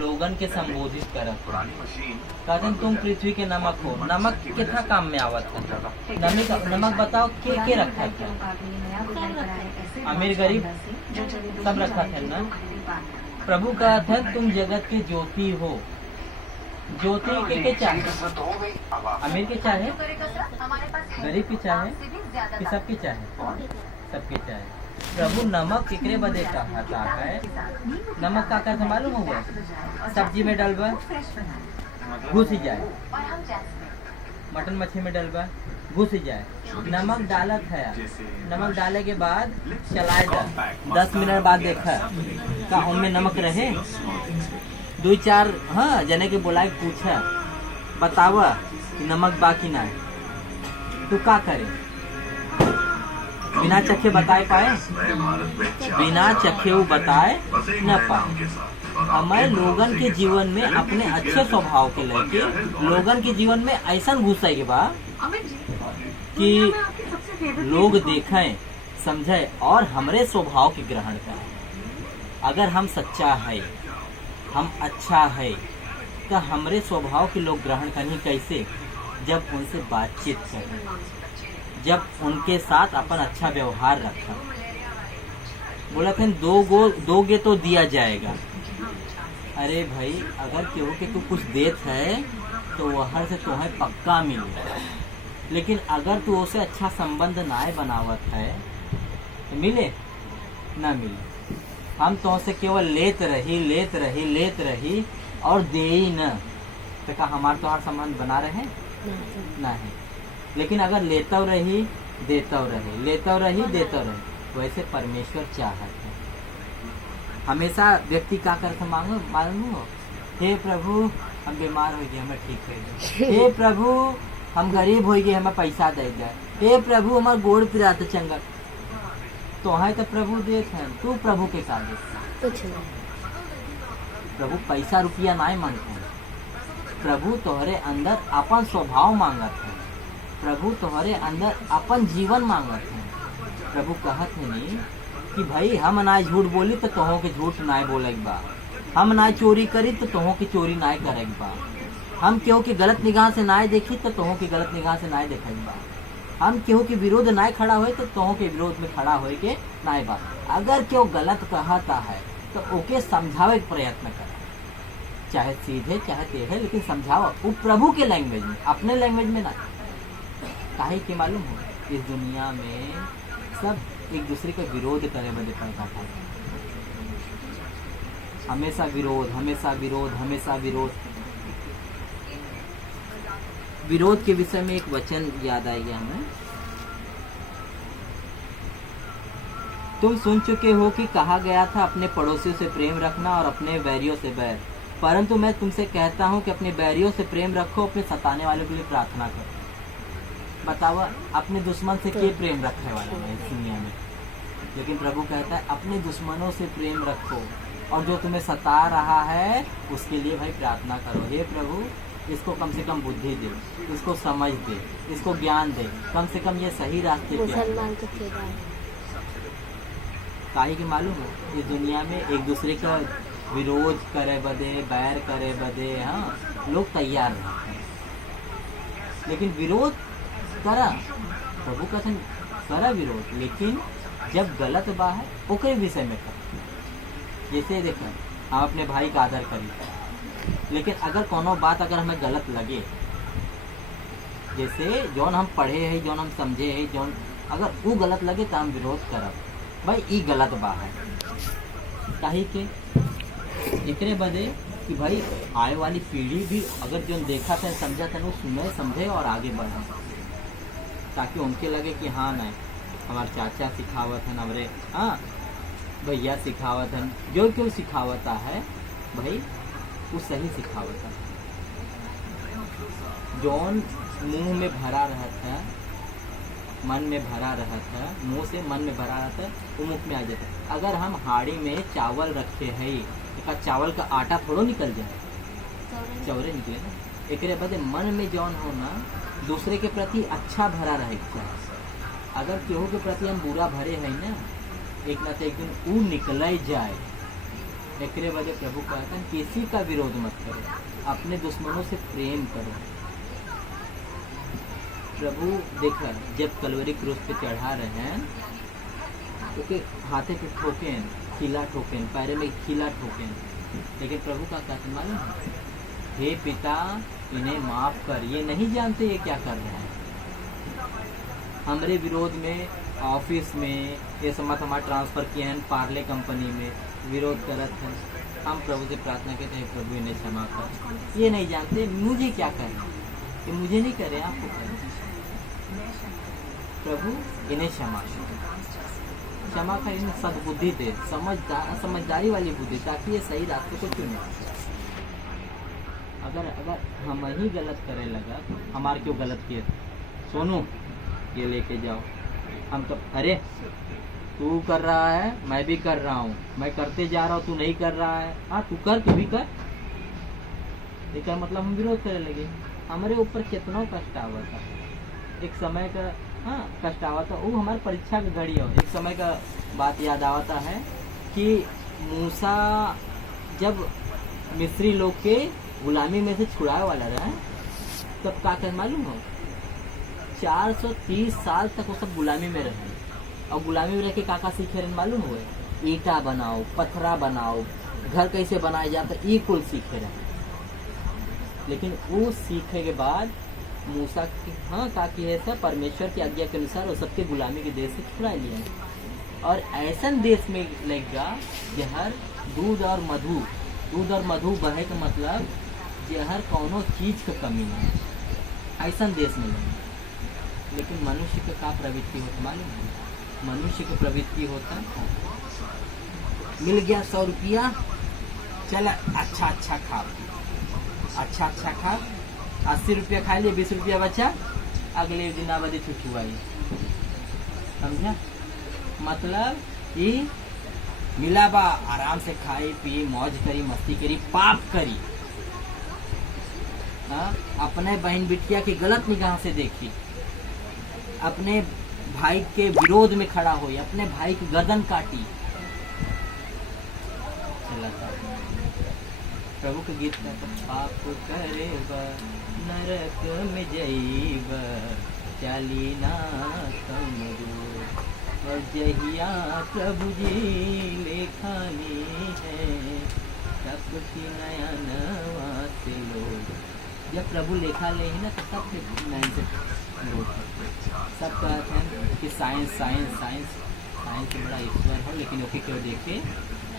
लोगन के संबोधित करत हो। कहते तुम पृथ्वी के नमक हो। नमक कितना काम में आवत है? नमक बताओ के रखा है? अमीर गरीब सब रखा है ना। प्रभु कहते हैं तुम जगत के ज्योति हो। ज्योति के चाहे? अमीर के चाहे, गरीब की चाहे, कि सबकी चाहे? सबकी चाहे। प्रभु नमक केकरे बदे कहता है? नमक का करता मालूम होगा? सब्जी में डलवा घुस जाए, मटन मछली में डलवा घुस जाए। नमक डालत है, नमक डाले के बाद चलाए 10 मिनट बाद देखा का उनमें नमक रहे। 2-4 हाँ जने के बुलाए पूछा बतावा कि नमक बाकी ना है, तू का करे? बिना चखे बताए पाए? बिना चखे वो बताए न पाए। हमें लोगन के जीवन में अपने अच्छे स्वभाव के लेके लोगन के जीवन में ऐसा घुसे के बा कि लोग देखें, समझे और हमरे स्वभाव के ग्रहण करें। अगर हम सच्चा है, हम अच्छा है, तो हमरे स्वभाव के लोग ग्रहण करें कैसे? जब उनसे बातचीत करें, जब उनके साथ अपन अच्छा व्यवहार रखा। बोला था दोगे तो दिया जाएगा। अरे भाई अगर केहू के तू कुछ देत है तो वह से तुम्हें पक्का मिलेगा, लेकिन अगर तू उसे अच्छा संबंध ना बनावत है तो मिले ना मिले। हम तो से केवल लेत रही और दे ही न तो का हमार तुम्हार संबंध बना रहे ना है। लेकिन अगर लेता रही देता रहे, वैसे परमेश्वर चाहत है। हमेशा व्यक्ति का करके मालूम हो? हे प्रभु हम बीमार हो गए, हमें ठीक कर दे। हे प्रभु हम गरीब हो गए, हमें पैसा दे दे। हे प्रभु हमारे गोड़ पिरात चंगा तो है तो प्रभु देत है। तू प्रभु के का दे? प्रभु पैसा रुपया नहीं मांगते हैं। प्रभु तोहरे अंदर अपन स्वभाव मांगत है। प्रभु तुम्हारे अंदर अपन जीवन मांगत है। प्रभु कहत है नहीं कि भाई हम ना झूठ बोली तो तोहों के झूठ ना बोले बा, हम ना चोरी करी तो तोहों की चोरी ना करे बा, हम केहू की गलत निगाह से ना देखी तो तोहों की गलत निगाह से ना देखे बा, हम केहू के विरोध ना खड़ा होए तो तोहों के विरोध में खड़ा होए के ना बा। अगर केहू गलत कहता है तो ओके समझावे के प्रयत्न कर, चाहे सीधे चाहे टेढ़े, लेकिन समझाओ वो प्रभु के लैंग्वेज में, अपने लैंग्वेज में ना। काहे के मालूम हो? इस दुनिया में सब एक दूसरे का विरोध करे बदे पैदा था। हमेशा विरोध, हमेशा विरोध, हमेशा विरोध। विरोध के विषय में एक वचन याद आ गया हमें। तुम सुन चुके हो कि कहा गया था अपने पड़ोसियों से प्रेम रखना और अपने बैरियों से बैर, परंतु मैं तुमसे कहता हूँ कि अपने बैरियों से प्रेम रखो, अपने सताने वालों के लिए प्रार्थना करो। बतावा अपने दुश्मन से क्या प्रेम रखने वाला है इस दुनिया में? लेकिन प्रभु कहता है अपने दुश्मनों से प्रेम रखो, और जो तुम्हें सता रहा है उसके लिए भाई प्रार्थना करो। हे प्रभु इसको कम से कम बुद्धि दे, इसको समझ दे, इसको ज्ञान दे, कम से कम ये सही रास्ते पे। काहे की मालूम है इस दुनिया में एक दूसरे का विरोध करे बदे, बैर करे बदे हाँ लोग तैयार रहते हैं, लेकिन विरोध करा, प्रभु कथन करा विरोध, लेकिन जब गलत बा है ओकरे विषय में कर। जैसे देखें हम अपने भाई का आदर करी, लेकिन अगर कोनो बात अगर हमें गलत लगे, जैसे जौन हम पढ़े है, जौन हम समझे है, जौन अगर वो गलत लगे तो हम विरोध करब, भाई ये गलत बा है। काहे के एकरे बदे कि भाई आए वाली पीढ़ी भी अगर जो देखा था समझा था वो सुने समझे और आगे बढ़े, ताकि उनके लगे कि हाँ नहीं हमारे चाचा सिखावत है, हमारे हाँ भैया सिखावत है, जो क्यों सिखावता है भाई वो सही सिखावता है। जौन मुंह में भरा रहता है, मन में भरा रहता है, मुंह से मन में भरा रहता है वो मुख में आ जाता है। अगर हम हाड़ी में चावल रखे हैं तो चावल का आटा थोड़ो निकल जाए, चौरे निकले ना। एकरे बदे मन में जौन हो ना दूसरे के प्रति अच्छा भरा रहे चाहिए। अगर केहू के प्रति हम बुरा भरे हैं ना, एक ना तो एक दिन वो निकल जाए एकरे बदे प्रभु कहते हैं किसी का विरोध मत करो, अपने दुश्मनों से प्रेम करो। प्रभु देखा जब कलवरी क्रूस पे चढ़ा रहे हैं तो हाथे पे ठोके, खिला ठोके, पैरे में खिला ठोके, लेकिन प्रभु का कहते मालूम है, हे पिता इन्हें माफ कर, ये नहीं जानते ये क्या कर रहे हैं। हमारे विरोध में ऑफिस में ये समझ हमारा ट्रांसफ़र किए हैं पार्ले कंपनी में, विरोध करत हैं, हम प्रभु से प्रार्थना करते हैं प्रभु इन्हें क्षमा कर, ये नहीं जानते मुझे क्या करें, कि मुझे नहीं करे आपको करें। प्रभु इन्हें क्षमा कर, इन्हें सद्बुद्धि दे, समझदारी वाली बुद्धि, ताकि ये सही रास्ते को चुने। अगर हम ही गलत करे लगा, हमारे क्यों गलत किए थे, सोनू ये लेके जाओ, हम तो अरे तू कर रहा है मैं भी कर रहा हूँ, मैं करते जा रहा हूँ तू नहीं कर रहा है, हाँ तू कर, तू भी कर, लेकिन मतलब हम विरोध करे लगे। हमारे ऊपर कितना कष्ट आवा था, एक समय का हाँ कष्ट आवा था, वो हमारे परीक्षा की घड़ी है। एक समय का बात याद आता है कि मूसा जब मिस्री लोग के गुलामी में से छुड़ाए वाला रहा, तब का कर मालूम हो, 430 साल तक वो सब गुलामी में रहे, और गुलामी में रह के काका सीखे रहे मालूम हुए, ईटा बनाओ, पत्थरा बनाओ, घर कैसे बनाया जाता ये कुल सीखे रहे। लेकिन वो सीखे के बाद मूसा की हाँ का की है सब परमेश्वर की आज्ञा के अनुसार वो सबके गुलामी के देश से छुड़ा लिया, और ऐसा देश में लगेगा जहर दूध और मधु बहे का मतलब जहर कौनो चीज का कमी नहीं, ऐसा देश में लगे। लेकिन मनुष्य का प्रवृत्ति होता मालूम है, मनुष्य की प्रवृत्ति होता मिल गया 100 रुपया, चल अच्छा खा, 80 रुपया खा लिए, 20 रुपया बचा, अगले दिन आबादी छुट्टी आई, समझा मतलब कि मिला बा आराम से खाई पी मौज करी मस्ती करी पाप करी, अपने बहन बिटिया की गलत निगाह से देखी, अपने भाई के विरोध में खड़ा हुई, अपने भाई की गर्दन काटी। प्रभु के गीत में पाप करे नरक में जईब चली ना कम दूर, और जहिया प्रभु जी लेखानी है सबकी नया नवा से लोग। जब प्रभु लेखा ले ही ना तो सब नयन से सब कहते हैं कि साइंस से बड़ा ईश्वर हो, लेकिन ओके क्यों देखे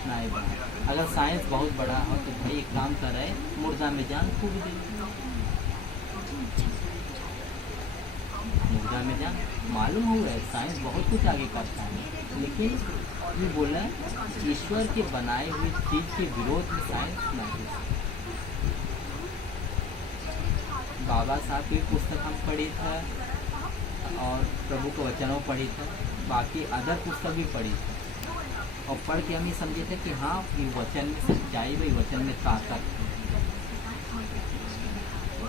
नहीं बना। अगर साइंस बहुत बड़ा हो तो भाई एक काम कर रहे मुर्दा में जान फूक दे, मुर्दा में जान मालूम हो रहा है साइंस बहुत कुछ आगे करता है, लेकिन ये बोला ईश्वर के बनाए हुए चीज के विरोध में साइंस नहीं। बाबा साहब की पुस्तक हम पढ़ी था और प्रभु के वचनों पढ़ी था, बाकी अदर पुस्तक भी पढ़ी था, और पढ़ के हम ये समझे थे कि हाँ ये वचन में सच्चाई है, वचन में ताकत है।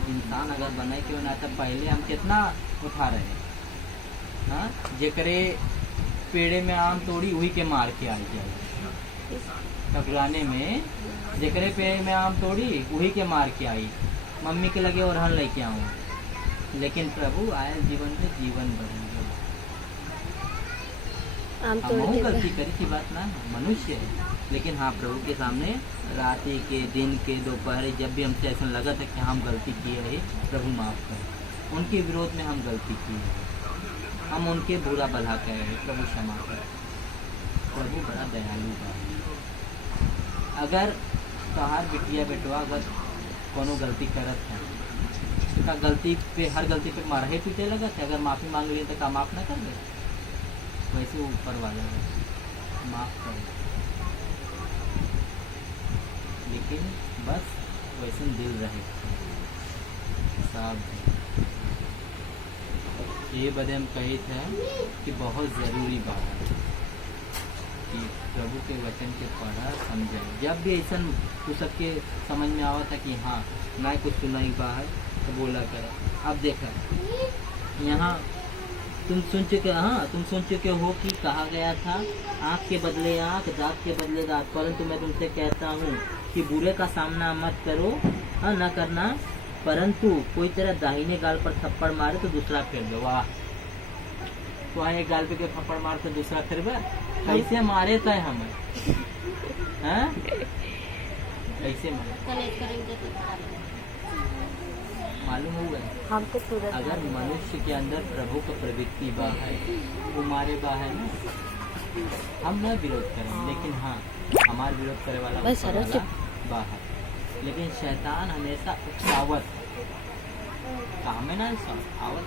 इंसान अगर बने क्यों ना, तब पहले हम कितना उठा रहे हाँ, जेकरे पेड़े में आम तोड़ी वही के मार के आई जाए, टकराने में जेकरे पेड़ में आम तोड़ी वही के मार के आई, मम्मी के लगे और हन लेके आऊँ, लेकिन प्रभु आए जीवन में जीवन बढ़ेंगे। हम गलती करी की बात ना, मनुष्य है, लेकिन हाँ प्रभु के सामने रात के दिन के दोपहर जब भी हमसे ऐसा लगा था कि हम गलती किए है, प्रभु माफ कर, उनके विरोध में हम गलती की है, हम उनके बुरा भला कहे हैं, प्रभु क्षमा कर। प्रभु बड़ा दयालु है। अगर तोहार बिटिया बेटवा अगर कोनो गलती करत है तो गलती पे हर गलती पे मारे पीटे लगा थे, अगर माफ़ी मांग लिए तो का माफ़ ना कर दे? वैसे ऊपर वाला है माफ़ कर, लेकिन बस वैसे दिल रहे सब। ये बदे हम कहे थे कि बहुत ज़रूरी बात है कि प्रभु के वचन के पढ़ा समझा। जब भी ऐसा तो सबके समझ में आवा था कि हाँ ना कुछ सुनाई बा है तो बोला कर। अब देखा यहाँ तुम सुन चुके, हाँ तुम सुन चुके हो कि कहा गया था, आँख के बदले आँख, दांत के बदले दांत। परंतु मैं तुमसे कहता हूँ कि बुरे का सामना मत करो, हाँ न करना, परंतु कोई तेरा दाहिने गाल पर थप्पड़ मारे तो दूसरा फेर दो। वाह, तो एक गाल पे के थप्पड़ मार तो दूसरा फेर बे, कैसे मारे तय हमें, हैं कैसे मारे मालूम हुआ? हम तो सूरज अगर मनुष्य के अंदर प्रभु का प्रवृत्ति बा है, वो मारे बा है ना, हम न विरोध करें, लेकिन हाँ हमार विरोध करे वाला बस ऊपर वाला बा है। लेकिन शैतान हमेशा उकसावत, काम है ना आवत